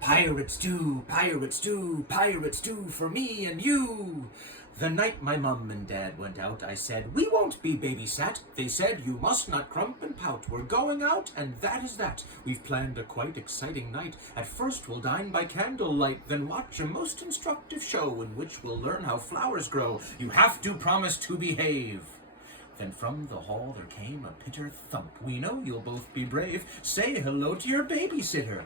Pirates do, pirates do, pirates do for me and you. The night my mum and dad went out, I said, we won't be babysat. They said, you must not crump and pout. We're going out, and that is that. We've planned a quite exciting night. At first we'll dine by candlelight, then watch a most instructive show in which we'll learn how flowers grow. You have to promise to behave. Then from the hall there came a pitter thump. We know you'll both be brave. Say hello to your babysitter.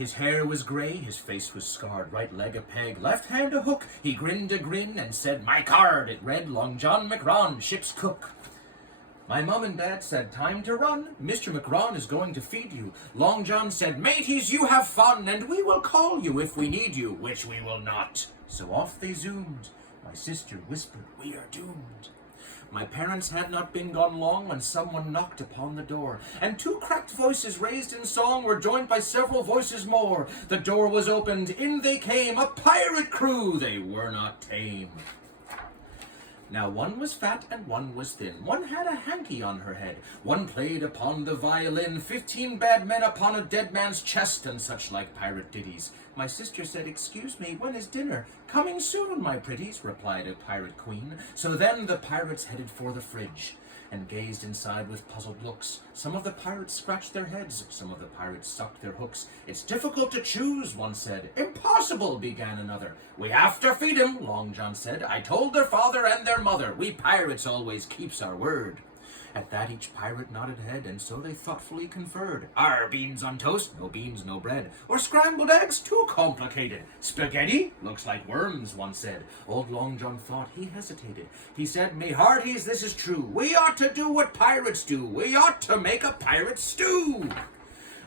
His hair was grey, his face was scarred, right leg a peg, left hand a hook. He grinned a grin and said, my card. It read, Long John McRon, ship's cook. My mum and dad said, time to run. Mr. McRon is going to feed you. Long John said, mateys, you have fun, and we will call you if we need you, which we will not. So off they zoomed. My sister whispered, we are doomed. My parents had not been gone long when someone knocked upon the door, and two cracked voices raised in song were joined by several voices more. The door was opened, in they came, a pirate crew, they were not tame. Now one was fat and one was thin, one had a hanky on her head, one played upon the violin, 15 bad men upon a dead man's chest, and such like pirate ditties. My sister said, excuse me, when is dinner? Coming soon, my pretties, replied a pirate queen. So then the pirates headed for the fridge, and gazed inside with puzzled looks. Some of the pirates scratched their heads, some of the pirates sucked their hooks. It's difficult to choose, one said. Impossible, began another. We have to feed him, Long John said. I told their father and their mother. We pirates always keeps our word. At that each pirate nodded head, and so they thoughtfully conferred. Are beans on toast? No beans, no bread. Or scrambled eggs? Too complicated. Spaghetti? Looks like worms, one said. Old Long John thought. He hesitated. He said, me hearties, this is true. We ought to do what pirates do. We ought to make a pirate stew.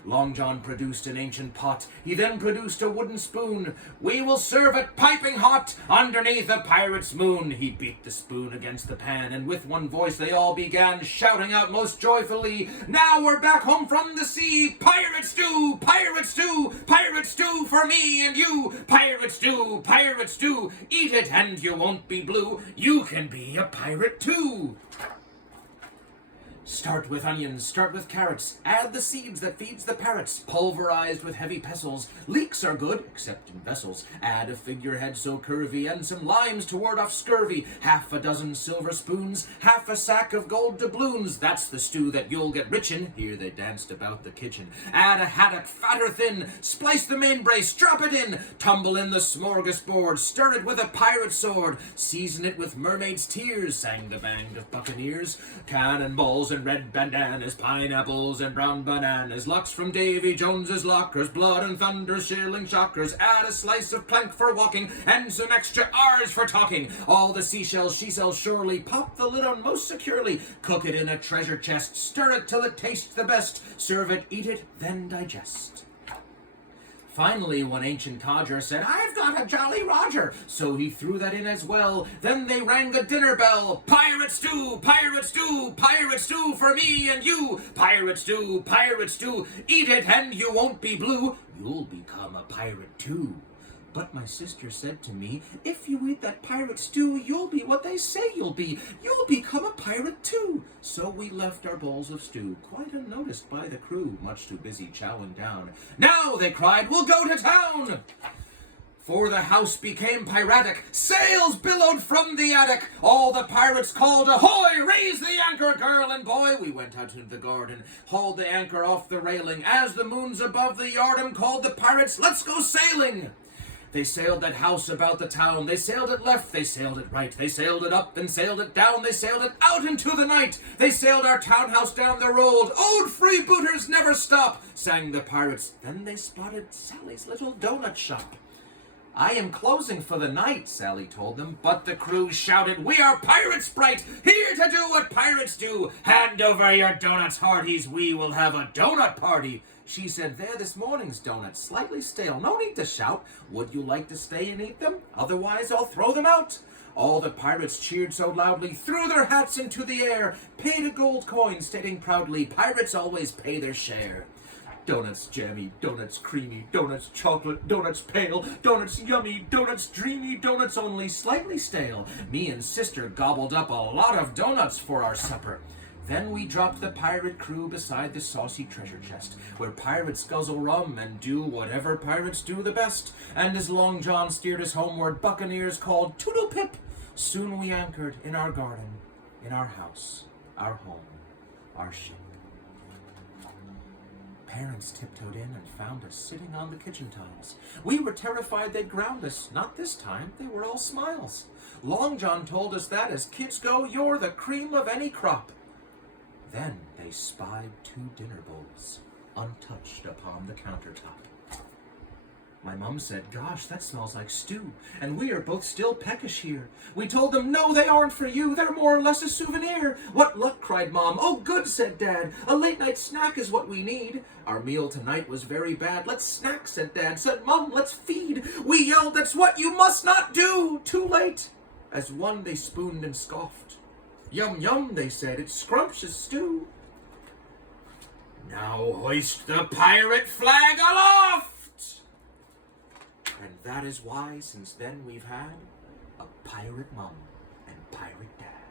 Long John produced an ancient pot. He then produced a wooden spoon. We will serve it piping hot underneath a pirate's moon. He beat the spoon against the pan, and with one voice they all began shouting out most joyfully, now we're back home from the sea. Pirate stew, pirate stew, pirate stew for me and you. Pirate stew, pirate stew. Eat it and you won't be blue. You can be a pirate too. Start with onions, start with carrots, add the seeds that feeds the parrots, pulverized with heavy pestles. Leeks are good, except in vessels. Add a figurehead so curvy, and some limes to ward off scurvy. Half a dozen silver spoons, half a sack of gold doubloons. That's the stew that you'll get rich in. Here they danced about the kitchen. Add a haddock, fat or thin, splice the main brace, drop it in. Tumble in the smorgasbord, stir it with a pirate sword. Season it with mermaid's tears, sang the band of buccaneers. Cannonballs and red bandanas, pineapples and brown bananas, locks from Davy Jones's lockers, blood and thunder, shilling shockers. Add a slice of plank for walking, and some extra R's for talking. All the seashells she sells surely, pop the lid on most securely. Cook it in a treasure chest, stir it till it tastes the best. Serve it, eat it, then digest. Finally, one ancient codger said, I've got a Jolly Roger, so he threw that in as well. Then they rang a dinner bell. Pirate stew, pirate stew, pirate stew for me and you. Pirate stew, eat it and you won't be blue. You'll become a pirate too. But my sister said to me, if you eat that pirate stew, you'll be what they say you'll be. You'll become a pirate too. So we left our bowls of stew, quite unnoticed by the crew, much too busy chowing down. Now, they cried, we'll go to town. For the house became piratic, sails billowed from the attic. All the pirates called, ahoy, raise the anchor, girl and boy. We went out into the garden, hauled the anchor off the railing. As the moon's above the yardam, called the pirates, let's go sailing. They sailed that house about the town. They sailed it left, they sailed it right. They sailed it up and sailed it down. They sailed it out into the night. They sailed our townhouse down the road. Old freebooters never stop, sang the pirates. Then they spotted Sally's little donut shop. I am closing for the night, Sally told them, but the crew shouted, we are pirates bright, here to do what pirates do. Hand over your donuts, hearties, we will have a donut party. She said, there this morning's donuts, slightly stale, no need to shout. Would you like to stay and eat them? Otherwise I'll throw them out. All the pirates cheered so loudly, threw their hats into the air, paid a gold coin, stating proudly, pirates always pay their share. Donuts jammy, donuts creamy, donuts chocolate, donuts pale, donuts yummy, donuts dreamy, donuts only slightly stale. Me and sister gobbled up a lot of donuts for our supper. Then we dropped the pirate crew beside the saucy treasure chest, where pirates guzzle rum and do whatever pirates do the best. And as Long John steered us homeward, buccaneers called Toodle Pip. Soon we anchored in our garden, in our house, our home, our ship. Parents tiptoed in and found us sitting on the kitchen tiles. We were terrified they'd ground us. Not this time. They were all smiles. Long John told us that, as kids go, you're the cream of any crop. Then they spied 2 dinner bowls, untouched upon the countertop. My mum said, gosh, that smells like stew, and we are both still peckish here. We told them, no, they aren't for you, they're more or less a souvenir. What luck, cried Mom. Oh, good, said Dad. A late-night snack is what we need. Our meal tonight was very bad. Let's snack, said Dad. Said Mom, let's feed. We yelled, that's what you must not do. Too late. As one they spooned and scoffed. Yum, yum, they said, it's scrumptious stew. Now hoist the pirate flag aloft! And that is why, since then, we've had a pirate mom and pirate dad.